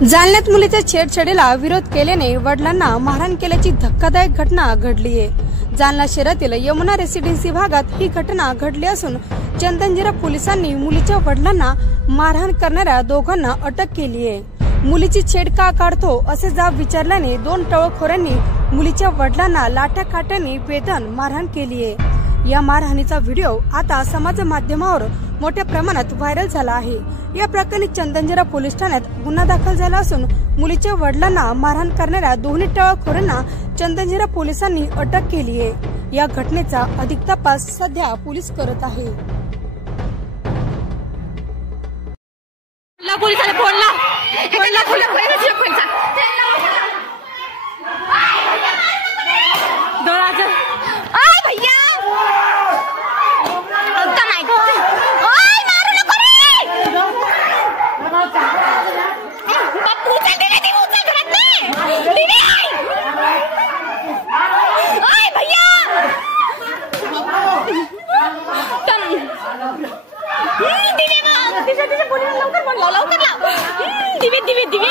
जालन्यात मुलीच्या छेडछाडीला विरोध केल्याने वडिलांना मारहाण केल्याची धक्कादायक घटना घडली आहे। जालना शहरातील यमुना रेसिडेन्सी भागात ही घटना घडली असून चंदनजीरा पोलिसांनी मुलीच्या वडिलांना मारहाण करणाऱ्या दोघांना अटक केली आहे। मुलीची छेड का काढतो असे जाब विचारल्याने दोन टळखोरांनी मुलीच्या वडिलांना लाठ्या काट्याने बेदम मारहाण केली आहे। या मारहाणीचा व्हिडिओ आता समाज माध्यमावर मोठ्या प्रमाणात व्हायरल झाला आहे। या प्रकरणी चंदनजीरा पोलीस ठाण्यात गुन्हा दाखल झाला असून मुलीच्या वडिलांना मारहाण करणाऱ्या दोन्ही टळखोरांना चंदनजीरा पोलिसांनी अटक केली आहे। या घटनेचा अधिक तपास सध्या पोलीस करत आहे। दिवे